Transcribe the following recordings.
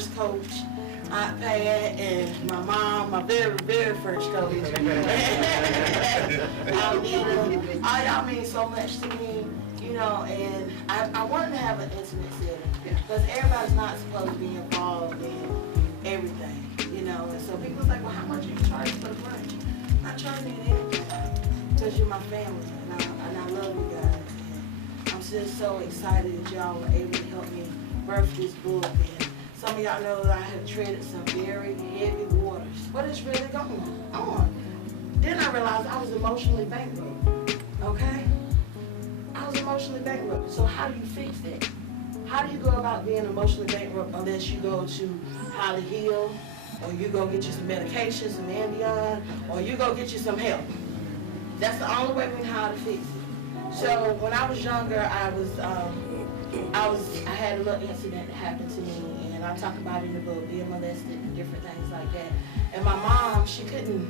first coach, Aunt Pat, and my mom, my very, very first coach. Y'all mean so much to me, you know, and I wanted to have an intimate setting because everybody's not supposed to be involved in everything, you know, and so people's like, well, how much are you charging for lunch? I'm not charging you anything because you're my family, and I love you guys. And I'm just so excited that y'all were able to help me birth this book. And some of y'all know that I have treaded some very heavy waters. What is really going on? Then I realized I was emotionally bankrupt, okay? I was emotionally bankrupt. So how do you fix that? How do you go about being emotionally bankrupt unless you go to Holly Hill, or you go get you some medication, some Ambien, or you go get you some help? That's the only way we know how to fix it. So when I was younger, I had a little incident that happened to me, and I talk about it in the book, being molested and different things like that. And my mom, she couldn't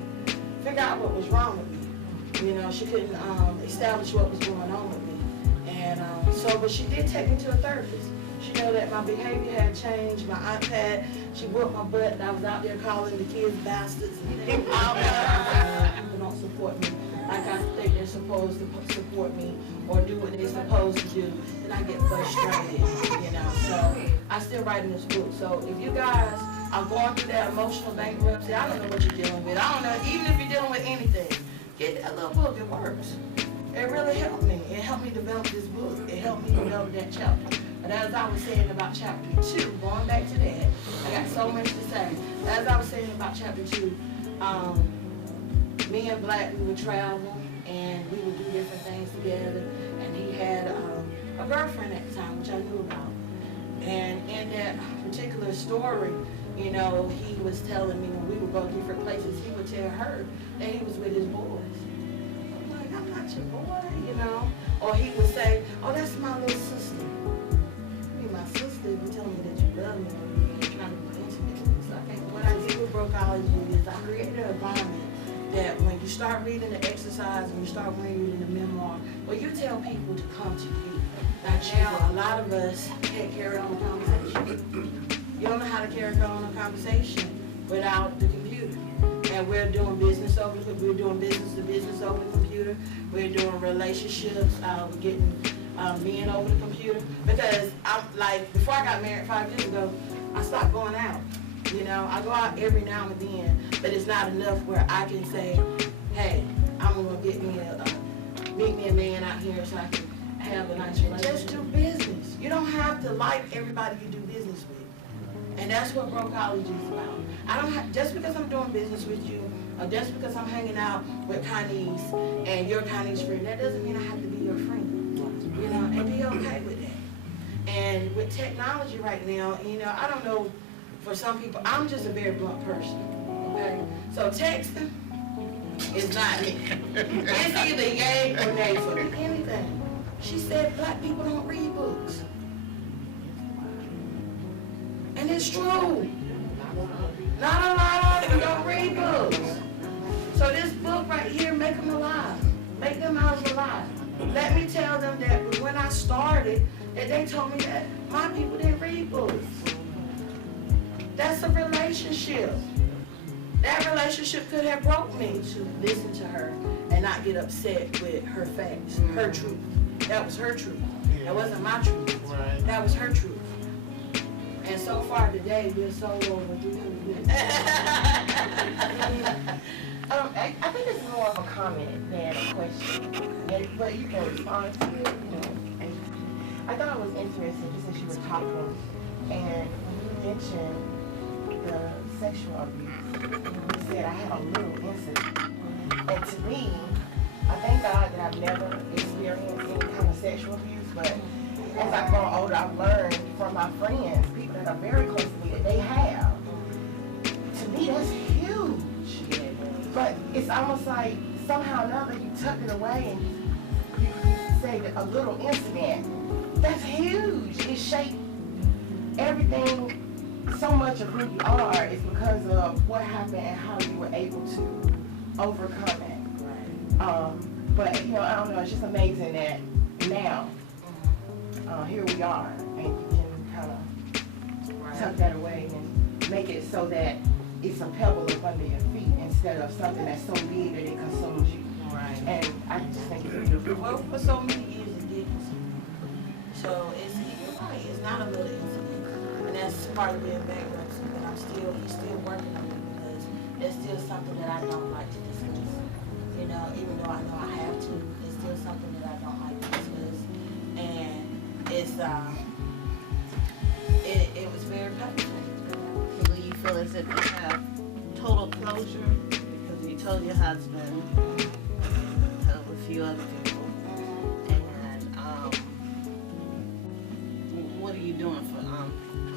figure out what was wrong with me. You know, she couldn't establish what was going on with me. And but she did take me to a therapist. She knew that my behavior had changed. My aunt Pat, she whooped my butt, and I was out there calling the kids bastards and things. People don't support me like I think they're supposed to support me or do what they're supposed to do, then I get frustrated, you know. So I still writing this book. So if you guys are going through that emotional bankruptcy, I don't know what you're dealing with. I don't know, even if you're dealing with anything, get that little book, it works. It really helped me. It helped me develop this book. It helped me develop that chapter. But as I was saying about chapter 2, going back to that, I got so much to say. As I was saying about chapter 2, me and Black, we would travel and we would do different things together. And he had a girlfriend at the time, which I knew about. And in that particular story, you know, he was telling me when we would go different places, he would tell her that he was with his boys. I'm like, I'm not your boy, you know. Or he would say, oh, that's my little sister. You my sister, you telling me that you love me, or you're trying to be intimate with me. So I think what I did with Brokeology is I created an environment that when you start reading the exercise and you start reading the memoir, well, you tell people to come to you. Now, a lot of us can't carry on a conversation. You don't know how to carry on a conversation without the computer. And we're doing business over the computer. We're doing business to business over the computer. We're doing relationships. We're getting men over the computer. Because I'm like, before I got married 5 years ago, I stopped going out. You know, I go out every now and then, but it's not enough where I can say, hey, I'm gonna get me meet me a man out here so I can have a nice relationship. Just do business. You don't have to like everybody you do business with. And that's what Brokeology is about. I don't have, just because I'm doing business with you, or just because I'm hanging out with Connie's and you're Connie's friend, that doesn't mean I have to be your friend. You know, and be okay with that. And with technology right now, you know, I don't know, for some people, I'm just a very blunt person, okay? So texting is not me. It's either yay or nay for me, anything. She said Black people don't read books. And it's true. Not a lot of them don't read books. So this book right here, make them alive. Make them out alive. Let me tell them that when I started, that they told me that my people didn't read books. That's a relationship. That relationship could have broke me to listen to her and not get upset with her facts, her truth. That was her truth. That wasn't my truth. That was her truth. And so far today, we're so over 300 minutes. I think this is more of a comment than a question, but you can respond to it, you know. And I thought it was interesting just as you were talking, and when you mentioned the sexual abuse, you said I had a little incident. And to me, I thank God that I've never experienced any kind of sexual abuse, but as I've grown older, I've learned from my friends, people that are very close to me, that they have. To me, that's huge. But it's almost like somehow or another you tucked it away and you say that a little incident. That's huge. It shaped everything. So much of who you are is because of what happened and how you were able to overcome it. But you know, I don't know. It's just amazing that now here we are, and you can kind of tuck that away and make it so that it's a pebble up under your feet instead of something that's so big that it consumes you. Right. And I just think it's beautiful. Well, for so many years it didn't. So you're right, it's not a little incident. And that's part of being bankruptcy, but he's still working on it because it's still something that I don't like to discuss. You know, even though I know I have to, it's still something that I don't like to discuss. And it's, it was very painful. Do you feel as if you have total closure? Because you told your husband, told a few other people. And what are you doing for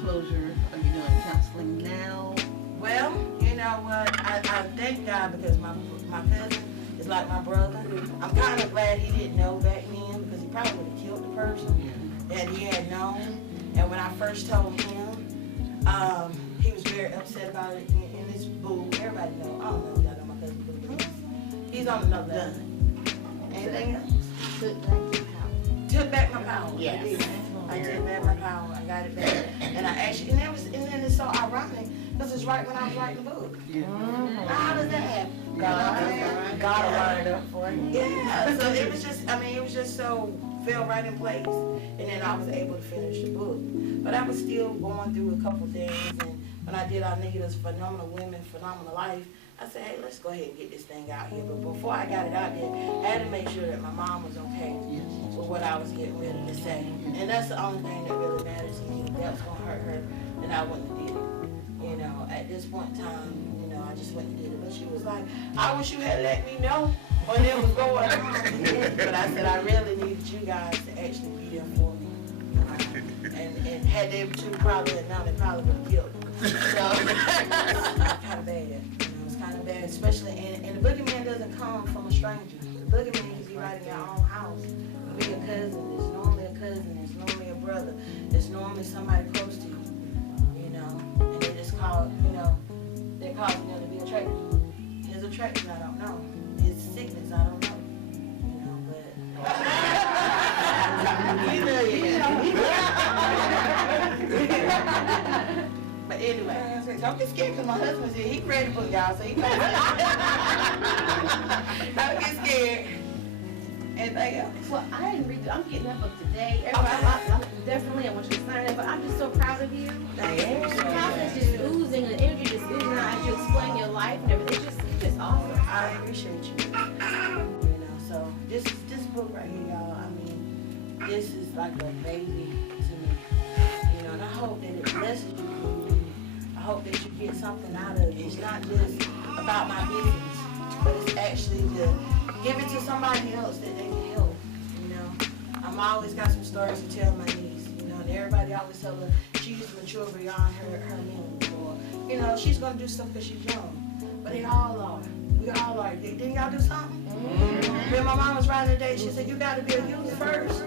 closure? Are you doing counseling now? Well, you know what? I thank God because my cousin is like my brother. I'm kind of glad he didn't know back then because he probably would have killed the person that he had known. And when I first told him, he was very upset about it. And this boo, everybody know. I don't know if y'all know my cousin Boo, but he's on another level. Anything else? Took back my power. Yes. I took back my power. I got it back. And I actually, and then it's so ironic because it's right when I was writing the book. How does that happen? God lined up for you. Yeah. So it was just so fell right in place. And then I was able to finish the book. But I was still going through a couple things. And when I did Anita's Phenomenal Women, Phenomenal Life, I said, hey, let's go ahead and get this thing out here. But before I got it out there, I had to make sure that my mom was okay with what I was getting ready to say. And that's the only thing that really matters to me. If that was going to hurt her, then I wouldn't have did it. You know, at this point in time, you know, I just went and did it. But she was like, I wish you had let me know when it was going on. But I said, I really needed you guys to actually be there for me. And had they two probably known, they probably would have killed me. So, it's kind of bad. It's kind of bad, especially, and the boogeyman doesn't come from a stranger. The boogeyman can be right in your own house. It can be a cousin. It's normally a cousin. It's normally a brother. It's normally somebody close to you. You know, and they just call, you know, they're causing them to be attracted. His attraction, I don't know. His sickness, I don't know. You know, but anyway, don't get scared because my husband's here. He ready for y'all, so he don't get scared. Anything else? Well, I didn't read it. I'm getting that book today. Everybody, definitely, I want you to sign it, but I'm just so proud of you. Thank you. The confidence just oozing, the energy just oozing out as you explain your life and everything. It's just awesome. I appreciate you. You know, so this book right here, y'all, I mean, this is like a baby to me. You know, and I hope that it blesses you. I hope that you get something out of it. It's not just about my business, but it's actually to give it to somebody else that they can help. You know, I'm always got some stories to tell my niece. You know, and everybody always tell her she's mature beyond her years, or you know, she's gonna do stuff because she's young. But they all are. We all are. Didn't y'all do something? When my mom was writing today, she said, you got to be a youth first.